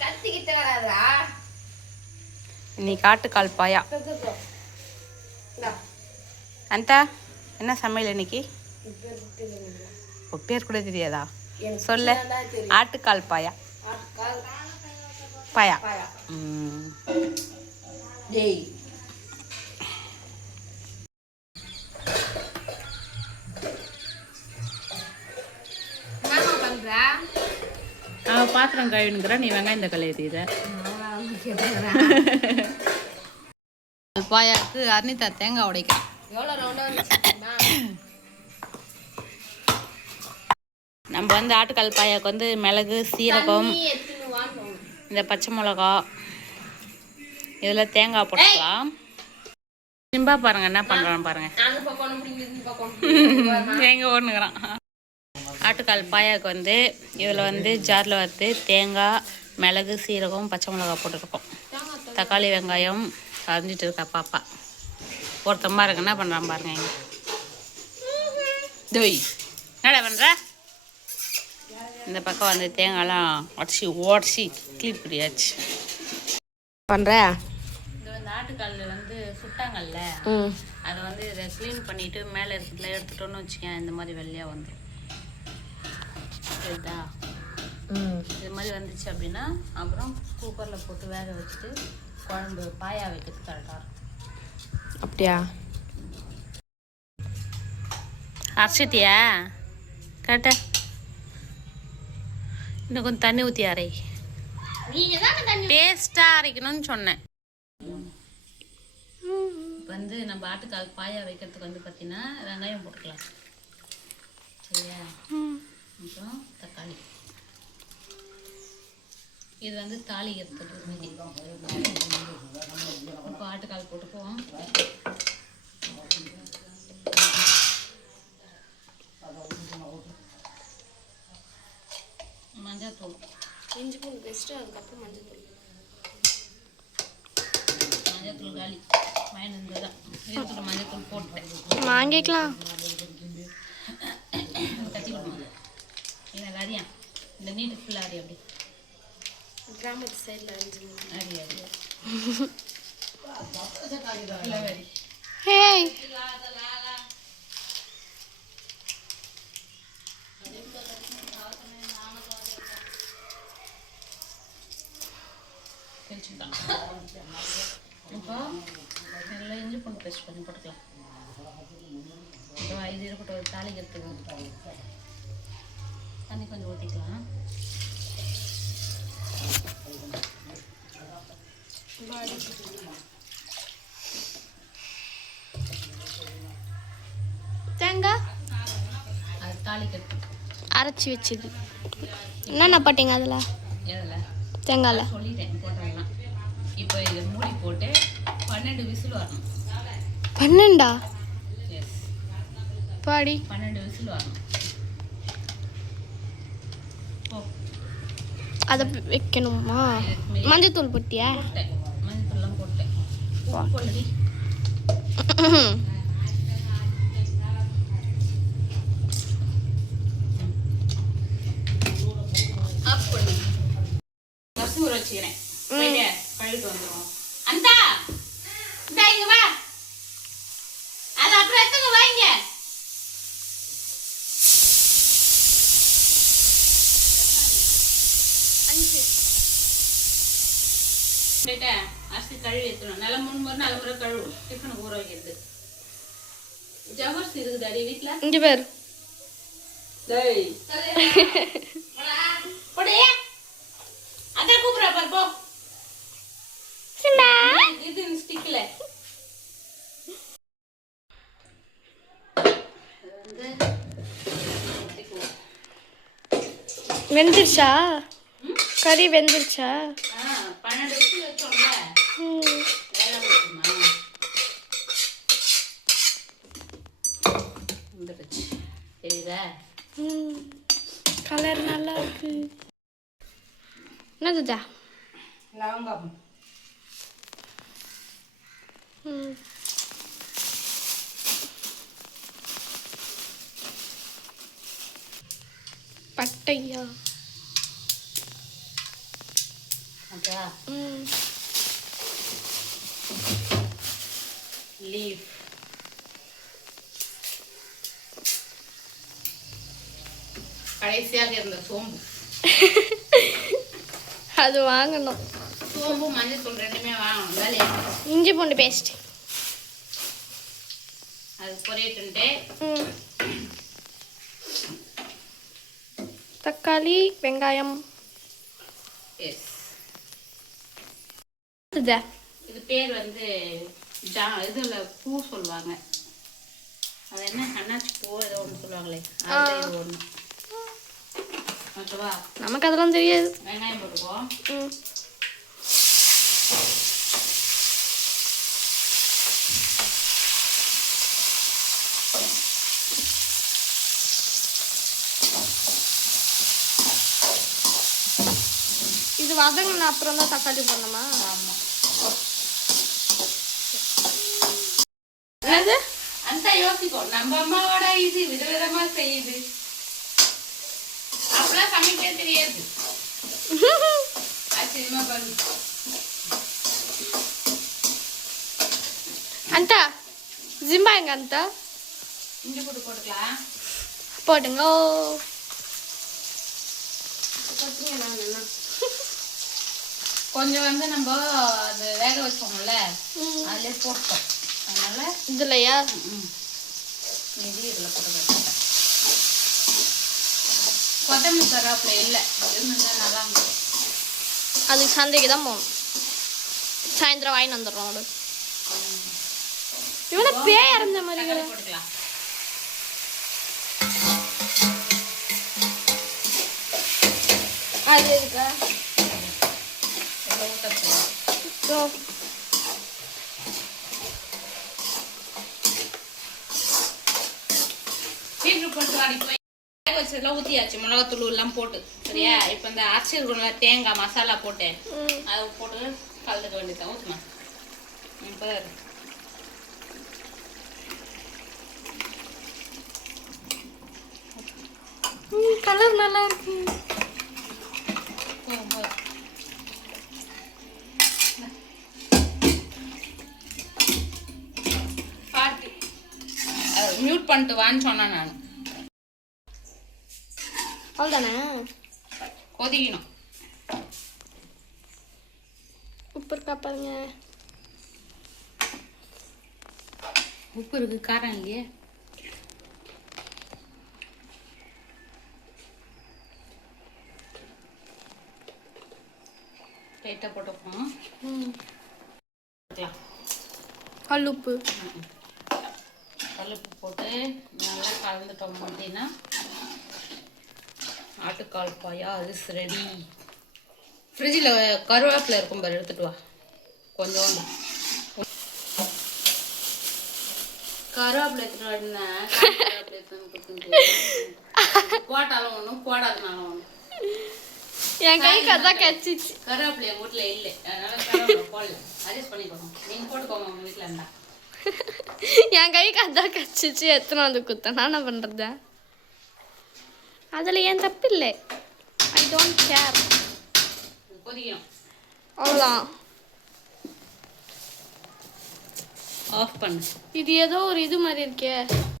கத்திக்கிட்டு வராதா இன்னைக்கு ஆட்டுக்கால் பாயா. அந்த என்ன சமையல் இன்னைக்கு? பேர் கூட தெரியாதா? சொல்ல. ஆட்டுக்கால் பாயா. பாயா. பாத்திரம் கழுவினுங்கிற நீ வெங்காயம் இந்த கலை எறிகிற. பாயாக்கு அர்னிதா தேங்காய் உடைக்கிறேன். நம்ம வந்து ஆட்டுக்கால் பாயாக்கு வந்து மிளகு, சீரகம், இந்த பச்சை மிளகா இதில் தேங்காய் போட்டுக்கலாம். சிம்பா பாருங்க என்ன பண்ணுறான் பாருங்க. தேங்காய் ஓடுனுக்குறான். ஆட்டுக்கால் பாயாக்கு வந்து இதில் வந்து ஜாரில் வந்து தேங்காய், மிளகு, சீரகம், பச்சை மிளகா போட்டுருக்கோம். தக்காளி, வெங்காயம் அரிஞ்சிட்டு இருக்கா பாப்பா. ஒருத்தம்மா இருக்கு என்ன பண்ணுறான் பாருங்க. இங்கே தோய் என்னடா பண்ணுற? இந்த பக்கம் வந்து தேங்காய்லாம் உடச்சி கிளீன் பண்ணியாச்சு. பண்ணுற இது வந்து ஆட்டுக்கால் வந்து சுட்டாங்கல்ல, அதை வந்து இதை க்ளீன் பண்ணிவிட்டு மேலே இருக்கிறதுல எடுத்துட்டோன்னு வச்சுக்கேன். இந்த மாதிரி வெள்ளையாக வந்துடும். சரிதா? இது மாதிரி வந்துச்சு அப்படின்னா அப்புறம் குக்கரில் போட்டு வேக வச்சுட்டு குழம்பு பாயா வைக்கிறதுக்கு கரெக்டாக இருக்கும். அப்படியா? அரைச்சிட்டியா? கரெக்டா? இன்னும் கொஞ்சம் தண்ணி ஊற்றி அரை. டேஸ்ட்டாக அரைக்கணும்னு சொன்னேன். வந்து நம்ம ஆட்டுக்கால் பாயா வைக்கிறதுக்கு வந்து பார்த்தீங்கன்னா வெங்காயம் போட்டுக்கலாம். சரியா? அப்புறம் தக்காளி. இது வந்து தாளிக்கிறதுக்கு மீதி. இப்போ ஆட்டுக்கால் போட்டுக்குவோம். மஞ்சள்தூள், இஞ்சி பூண்டு பேஸ்ட்டு, அதுக்கப்புறம் மஞ்சள்தூள். மஞ்சள்தூள் காலி வாங்கினதுதான் இருக்கிற மஞ்சள்தூள் போட்டேன். வாங்கிக்கலாம். கத்தி கொடுங்க. இல்லை அரியா இந்த நீட்டு ஃபுல்லாக அரி அப்படி கிராமத்து சைடில் அரிஞ்சு அரி அரி ஹேய் இப்போ நல்லா இஞ்சி பூண்டு பேஸ்ட் பண்ணி போட்டுக்கலாம். அப்புறம் இது இருக்கட்டும் தாளிக்கிறதுக்கு தண்ணி கொஞ்சம் ஊற்றிக்கலாம். தேங்காய் அது தாளிக்கிறது அரைச்சி வச்சுது. என்னென்ன போட்டீங்க அதில்? எதில்? தேங்காயில் சொல்லிட்டேன் போட்டலாம். இப்போ இதை மூடி போட்டு 12 விசில் வரணும். 12? எஸ், பாடி 12 விசில் வரணும். அதை வைக்கணுமா? மஞ்சத்தூள் போட்டியா? போட்டேன், மஞ்சத்தூள்லாம் போட்டேன். போடுடி. ஆஃப் பண்ணு. பசு ஊற வச்சுக்கிறேன். கழுவிட்டு வந்துடும். அந்த இந்த இங்க வா. அது அப்புறம் எடுத்துங்க வாங்க. அரிசி கழுவி எடுத்துணும். நல்ல 3 முறை 4 முறை கழுவும். டிஃபனுக்கு ஊற வைக்கிறது. ஜவர்ஸ் இருக்குது அடி வீட்டுல. இங்க பேர் அதான் கூப்பிடுறா பாரு போ. இது ஸ்டிக்ல வெந்துருச்சா? கறி வெந்துருச்சா? 12 விசில் வச்சோம்ல. தெரியுதா? கலர் நல்லா இருக்கு. என்னதுதா? லவங்கம். பட்டையா? ஓகேவா? ம் லீஃப், கடைசியாக இருந்த சோம்பு. அது வாங்கணும். சோம்பு மஞ்சள் தூள் ரெண்டுமே வாங்கணும் வேலையா. இஞ்சி பூண்டு பேஸ்ட். அது பொரியட்டுன்ட்டு ம் தக்காளி வெங்காயம். எஸ். இது இது பேர் வந்து இதில் பூ சொல்லுவாங்க. அது என்ன அண்ணாச்சி பூ ஏதோ ஒன்று சொல்லுவாங்களே, அது இது ஒன்று. ஓகேவா? நமக்கு அதெல்லாம் தெரியாது. வெங்காயம் போட்டுக்குவோம். ம் இது வதங்கின அப்புறம் தான் தக்காளி போடணுமா? ஆமாம். என்னது? அந்த யோசிக்கும் நம்ம அம்மாவோட இது விதவிதமா செய்யுது. அப்பெல்லாம் சமைக்க தெரியாது. ஆச்சரியமா பண்ணு. அந்த ஜிம்பா எங்க அந்த இஞ்சி போட்டு போட்டுக்கலாம். போடுங்க. கொஞ்சம் வந்து நம்ம அது வேக வச்சோம்ல, அதுலேயே போட்டோம். அதனால இதுலையா? மீதி இதில் போட்டு கொத்தமல்லி கருவேப்பிலை இல்லை இருந்தா நல்லா இருக்கும். அதுக்கு சந்தைக்கு தான் போகணும். சாயந்தரம் வாங்கிட்டு வந்துடுறோம். அவளு இவனை பேய் இறந்த மாதிரி தக்காளி போட்டுக்கலாம். அது இருக்கா? பீட்ரூட் போட்டு வாடி போய் வேக வச்சதெல்லாம் ஊற்றியாச்சு, மிளகாத்தூள் எல்லாம் போட்டு. சரியா? இப்போ இந்த அரைச்சிருக்கோம்ல தேங்காய் மசாலா போட்டு அதை போட்டு கலந்துக்க வேண்டியதான். ஊற்றுமா இப்போ கலர் நல்லா இருக்கு. மியூட் பண்ணிட்டு வான்னு சொன்னேன் நான். அவ்வளோதானே? கொதிக்கணும். உப்பு இருக்கா பாருங்க. உப்பு இருக்கு, காரம் இல்லையே. லைட்டாக போட்டுப்போம். கல் உப்பு. கல்லுப்பு போட்டு நல்லா கலந்துட்டோம் அப்படின்னா ஆட்டுக்கால் பாயா அரிசி ரெடி. ஃப்ரிட்ஜில் கருவேப்பிலை இருக்கும் பாரு, எடுத்துட்டு வா. கொஞ்சோண்டு கருவேப்பிலை எடுத்துட்டு வரேன். கருவேப்பிலை எடுத்துட்டு போட்டாலும் ஒன்றும் போடாதனாலும் ஒன்றும். என் கைக்கு அதான் கச்சிச்சு. கருவேப்பிலை எங்கள் வீட்டில் இல்லை, அதனால கருவேப்பிலை போடல. அட்ஜஸ்ட் பண்ணிக்கோங்க. நீங்கள் போட்டுக்கோங்க உங்கள் வீட்டில் இருந்தால். என் கைக்கு அதான் கச்சிச்சு. எத்தனை வந்து குத்தேன், நான் என்ன பண்ணுறது? அதில் ஏன் தப்பு இல்லை. I don't care. கொதிக்கணும். அவ்வளோதான். ஆஃப் பண்ணு. இது ஏதோ ஒரு இது மாதிரி இருக்கே.